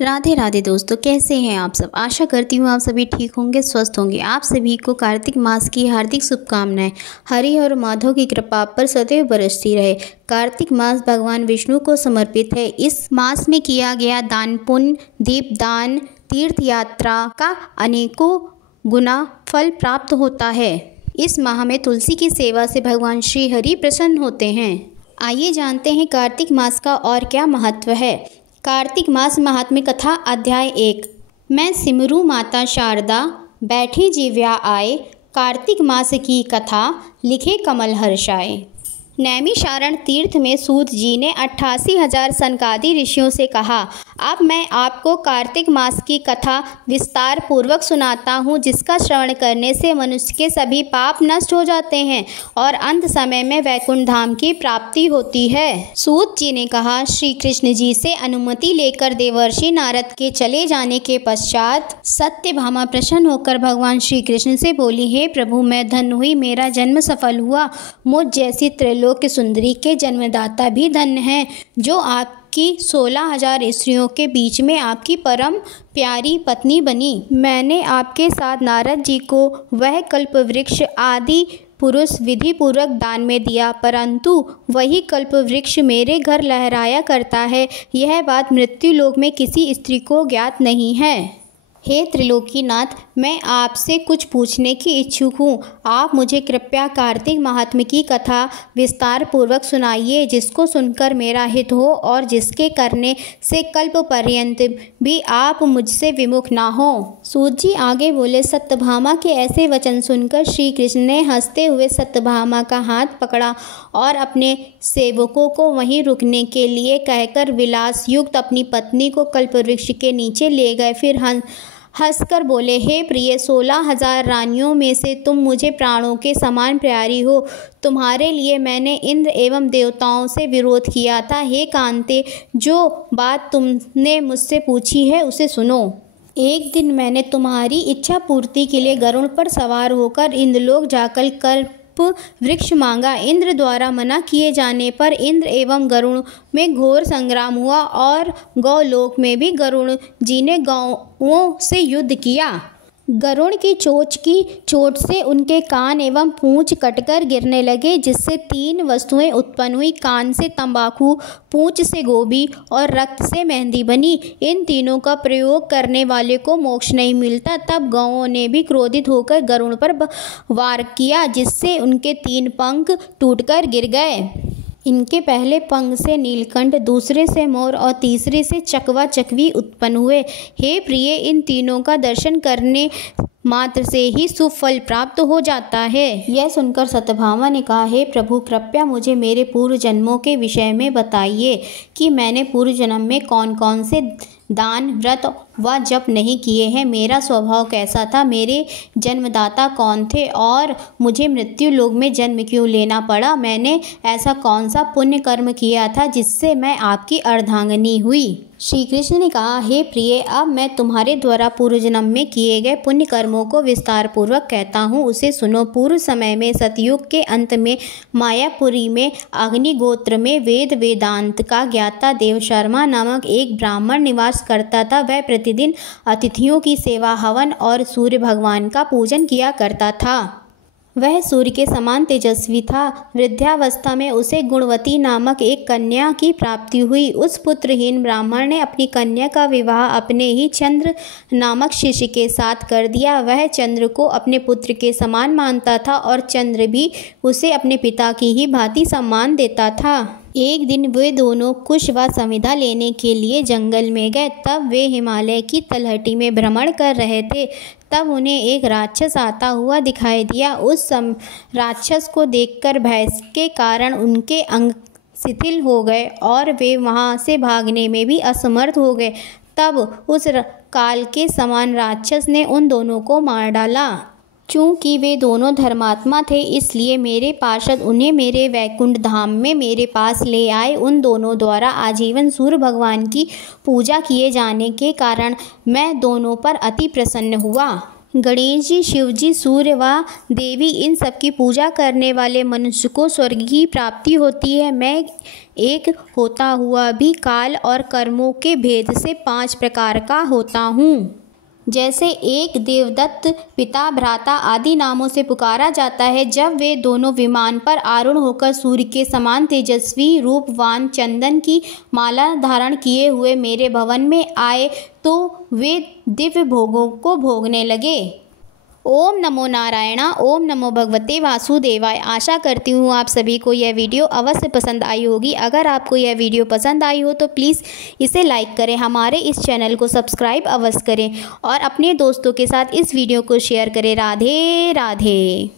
राधे राधे दोस्तों, कैसे हैं आप सब। आशा करती हूँ आप सभी ठीक होंगे, स्वस्थ होंगे। आप सभी को कार्तिक मास की हार्दिक शुभकामनाएं। हरि और माधव की कृपा पर सदैव बरसती रहे। कार्तिक मास भगवान विष्णु को समर्पित है। इस मास में किया गया दान पुण्य, दीपदान, तीर्थ यात्रा का अनेकों गुना फल प्राप्त होता है। इस माह में तुलसी की सेवा से भगवान श्री हरि प्रसन्न होते हैं। आइए जानते हैं कार्तिक मास का और क्या महत्व है। कार्तिक मास महात्म्य कथा अध्याय 1। मैं सिमरू माता शारदा, बैठी जीव्या आए, कार्तिक मास की कथा लिखे कमल हर्षाए। नैमिषारण्य तीर्थ में सूत जी ने 88,000 सनकादि ऋषियों से कहा, अब मैं आपको कार्तिक मास की कथा विस्तार पूर्वक सुनाता हूँ, जिसका श्रवण करने से मनुष्य के सभी पाप नष्ट हो जाते हैं और अंत समय में वैकुंठ धाम की प्राप्ति होती है। सूत जी ने कहा, श्री कृष्ण जी से अनुमति लेकर देवर्षि नारद के चले जाने के पश्चात सत्यभामा प्रसन्न होकर भगवान श्री कृष्ण से बोली, हे प्रभु, मैं धन्य हुई, मेरा जन्म सफल हुआ। मुझ जैसी त्रैलोक्य सुंदरी के जन्मदाता भी धन्य हैं, जो आपकी 16,000 स्त्रियों के बीच में आपकी परम प्यारी पत्नी बनी। मैंने आपके साथ नारद जी को वह कल्प वृक्ष आदि पुरुष विधि पूर्वक दान में दिया, परंतु वही कल्प वृक्ष मेरे घर लहराया करता है। यह बात मृत्यु लोक में किसी स्त्री को ज्ञात नहीं है। हे त्रिलोकीनाथ, मैं आपसे कुछ पूछने की इच्छुक हूँ। आप मुझे कृपया कार्तिक महात्म्य की कथा विस्तार पूर्वक सुनाइए, जिसको सुनकर मेरा हित हो और जिसके करने से कल्प पर्यंत भी आप मुझसे विमुख ना हो। सूत जी आगे बोले, सत्यभामा के ऐसे वचन सुनकर श्री कृष्ण ने हंसते हुए सत्यभामा का हाथ पकड़ा और अपने सेवकों को वहीं रुकने के लिए कहकर विलास युक्त अपनी पत्नी को कल्पवृक्ष के नीचे ले गए। फिर हंसकर बोले, हे प्रिय, 16,000 रानियों में से तुम मुझे प्राणों के समान प्यारी हो। तुम्हारे लिए मैंने इंद्र एवं देवताओं से विरोध किया था। हे कांते, जो बात तुमने मुझसे पूछी है उसे सुनो। एक दिन मैंने तुम्हारी इच्छा पूर्ति के लिए गरुड़ पर सवार होकर इंद्रलोक जाकर कल्प वृक्ष मांगा। इंद्र द्वारा मना किए जाने पर इंद्र एवं गरुड़ में घोर संग्राम हुआ और गौलोक में भी गरुड़ जी ने गौओं से युद्ध किया। गरुड़ की चोट से उनके कान एवं पूंछ कटकर गिरने लगे, जिससे 3 वस्तुएं उत्पन्न हुई। कान से तंबाकू, पूंछ से गोभी और रक्त से मेहंदी बनी। इन तीनों का प्रयोग करने वाले को मोक्ष नहीं मिलता। तब गौओं ने भी क्रोधित होकर गरुड़ पर वार किया, जिससे उनके 3 पंख टूटकर गिर गए। इनके पहले पंख से नीलकंठ, दूसरे से मोर और तीसरे से चकवा चकवी उत्पन्न हुए। हे प्रिय, इन तीनों का दर्शन करने मात्र से ही सुफल प्राप्त हो जाता है। यह सुनकर सत्यभामा ने कहा, हे प्रभु, कृपया मुझे मेरे पूर्व जन्मों के विषय में बताइए कि मैंने पूर्व जन्म में कौन कौन से दान, व्रत व जप नहीं किए हैं। मेरा स्वभाव कैसा था, मेरे जन्मदाता कौन थे और मुझे मृत्यु लोक में जन्म क्यों लेना पड़ा। मैंने ऐसा कौन सा पुण्य कर्म किया था जिससे मैं आपकी अर्धांगिनी हुई। श्री कृष्ण ने कहा, हे प्रिय, अब मैं तुम्हारे द्वारा पूर्व जन्म में किए गए पुण्य कर्मों को विस्तार पूर्वक कहता हूँ, उसे सुनो। पूर्व समय में सतयुग के अंत में मायापुरी में अग्निगोत्र में वेद वेदांत का ज्ञाता देवशर्मा नामक एक ब्राह्मण निवास करता था। वह प्रतिदिन अतिथियों की सेवा, हवन और सूर्य भगवान का पूजन किया करता था। वह सूर्य के समान तेजस्वी था। वृद्धावस्था में उसे गुणवती नामक एक कन्या की प्राप्ति हुई। उस पुत्रहीन ब्राह्मण ने अपनी कन्या का विवाह अपने ही चंद्र नामक शिष्य के साथ कर दिया। वह चंद्र को अपने पुत्र के समान मानता था और चंद्र भी उसे अपने पिता की ही भांति सम्मान देता था। एक दिन वे दोनों कुश व संविदा लेने के लिए जंगल में गए। तब वे हिमालय की तलहटी में भ्रमण कर रहे थे। तब उन्हें एक राक्षस आता हुआ दिखाई दिया। उस राक्षस को देखकर भय के कारण उनके अंग शिथिल हो गए और वे वहां से भागने में भी असमर्थ हो गए। तब उस काल के समान राक्षस ने उन दोनों को मार डाला। चूँकि वे दोनों धर्मात्मा थे, इसलिए मेरे पार्षद उन्हें मेरे वैकुंठ धाम में मेरे पास ले आए। उन दोनों द्वारा आजीवन सूर्य भगवान की पूजा किए जाने के कारण मैं दोनों पर अति प्रसन्न हुआ। गणेश जी, शिव जी, सूर्य व देवी, इन सब की पूजा करने वाले मनुष्य को स्वर्ग की प्राप्ति होती है। मैं एक होता हुआ भी काल और कर्मों के भेद से 5 प्रकार का होता हूँ। जैसे एक देवदत्त, पिता, भ्राता आदि नामों से पुकारा जाता है। जब वे दोनों विमान पर आरूढ़ होकर सूर्य के समान तेजस्वी रूपवान चंदन की माला धारण किए हुए मेरे भवन में आए तो वे दिव्य भोगों को भोगने लगे। ओम नमो नारायणा, ओम नमो भगवते वासुदेवाय। आशा करती हूँ आप सभी को यह वीडियो अवश्य पसंद आई होगी। अगर आपको यह वीडियो पसंद आई हो तो प्लीज़ इसे लाइक करें, हमारे इस चैनल को सब्सक्राइब अवश्य करें और अपने दोस्तों के साथ इस वीडियो को शेयर करें। राधे राधे।